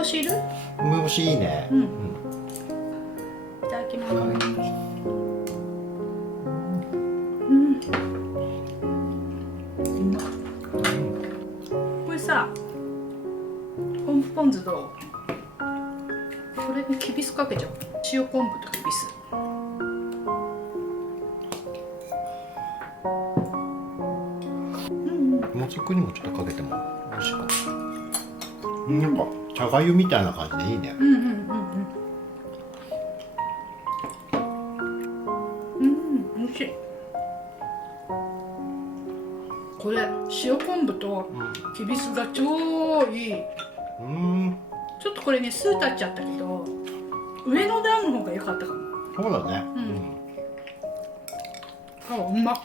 干しいる？梅干しいいね。うん。いただきます。うん。これさ、ポン酢どう？これにきびすかけちゃう。塩昆布ときびす。もずくにもちょっとかけても美味しいかも。なんか茶がゆみたいな感じでいいね。美味しい。これ塩昆布ときびすが超いい。ちょっとこれね酢立っちゃったけど、上の段の方が良かったかも。そうだね。あ、うまっ。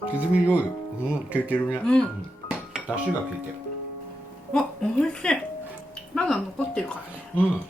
刻み醤油、効いてるね。出汁が効いてる。あ、美味しい。まだ残ってるからね。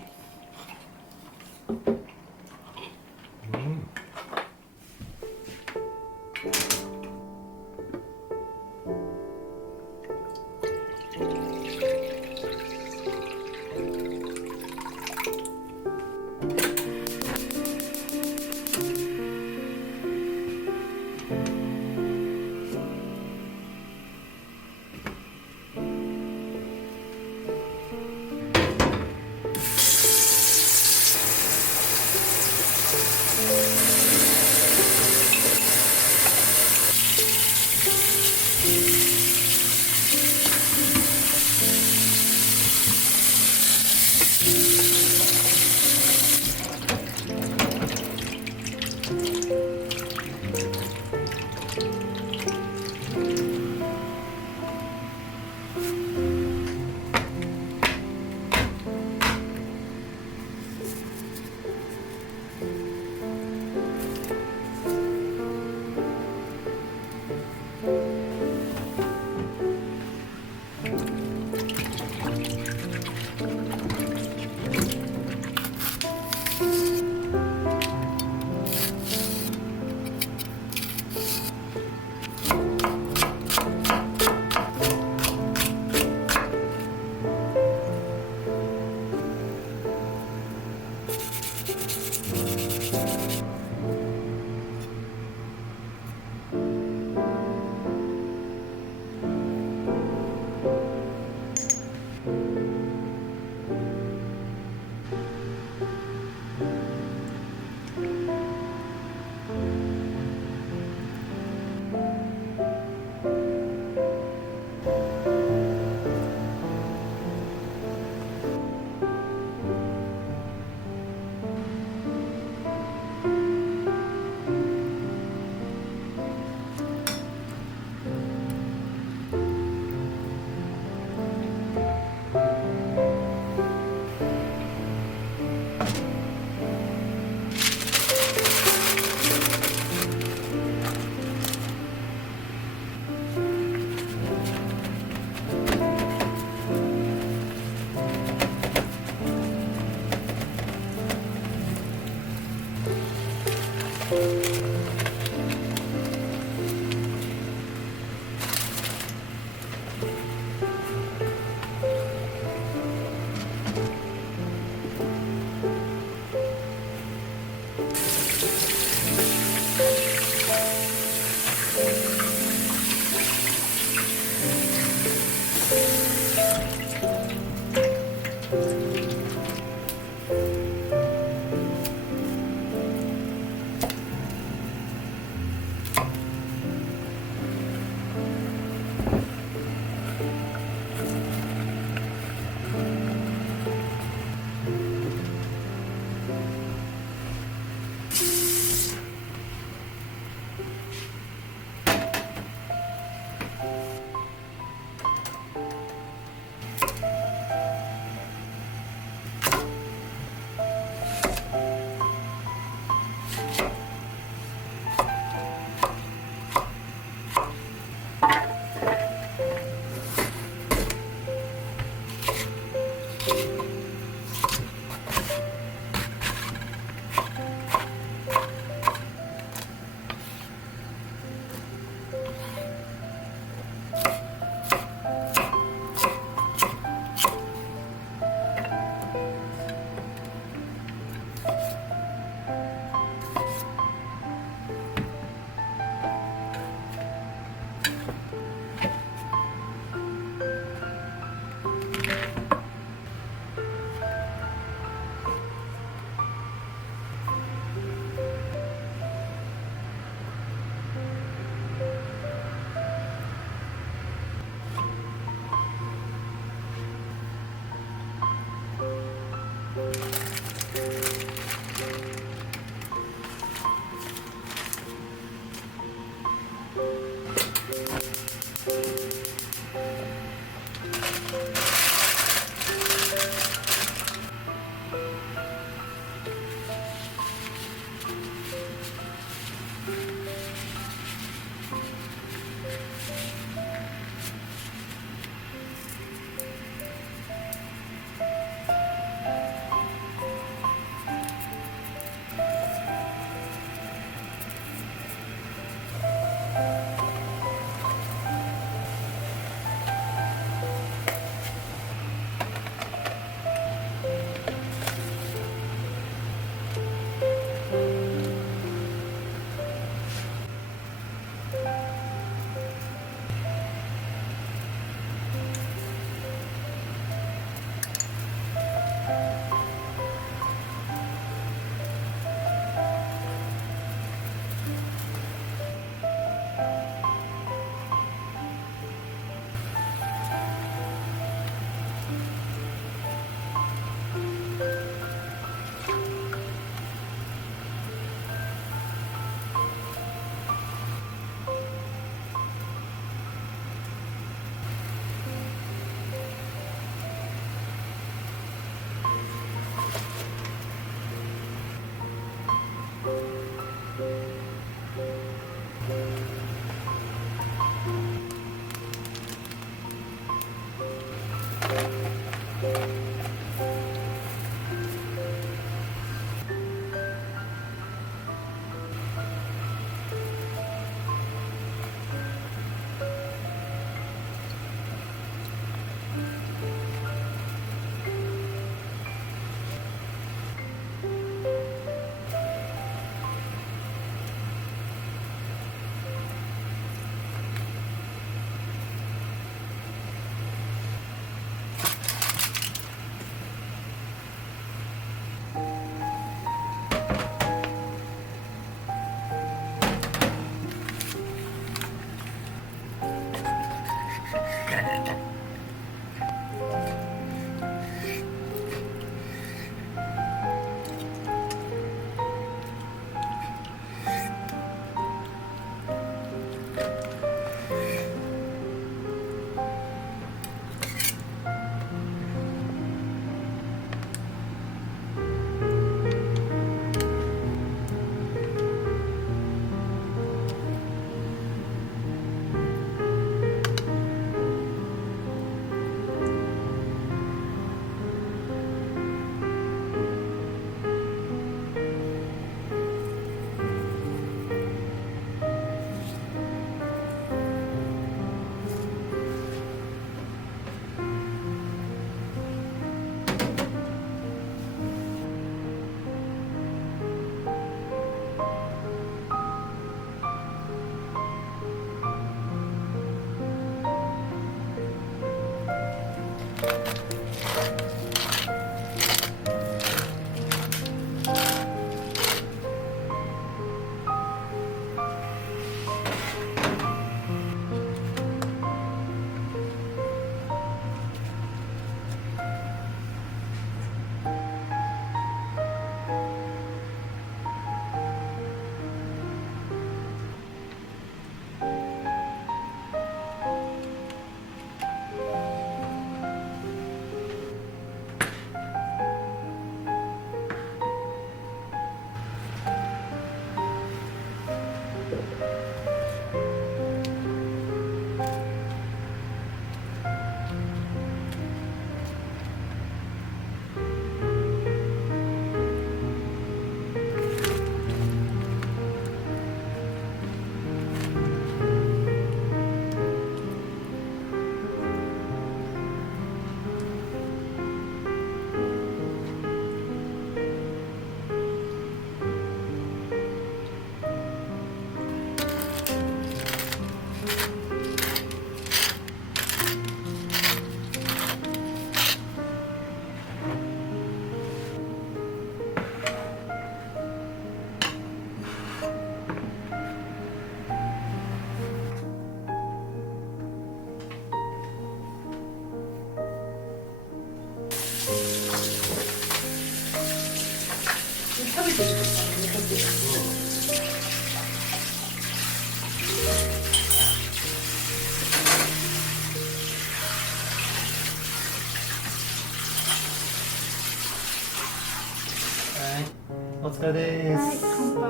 お疲れではい、す。乾杯。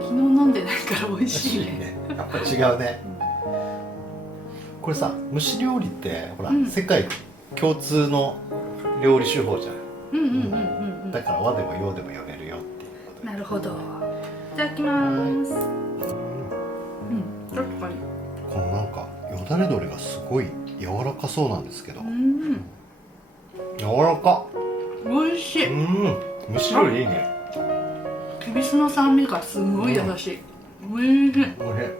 昨日飲んでないから美味しいね。やっぱ違うね。これさ、蒸し料理ってほら、世界共通の料理手法じゃん。だから和でも洋でも呼べるよっていうことで。なるほど。いただきます。確かに。このなんかよだれ鶏がすごい柔らかそうなんですけど、柔らか。美味しい。蒸し料理いいね。きびすの酸味がすごい優しい。おいしい。これ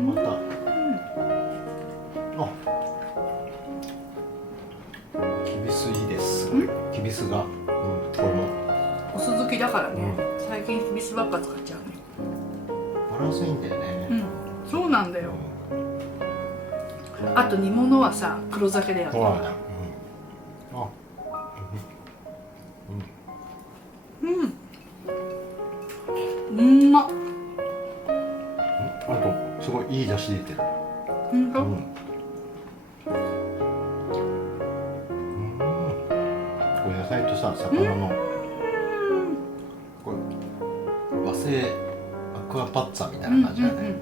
また、きびすいいです。きびすが、これもお酢好きだからね。最近きびすばっか使っちゃうね。バランスいいんだよね。そうなんだよ。あと煮物はさ、黒酒でやってる。うんまっ。あとすごいいい出汁出てる。これ野菜とさ、魚のこれ和製アクアパッツァみたいな感じだね。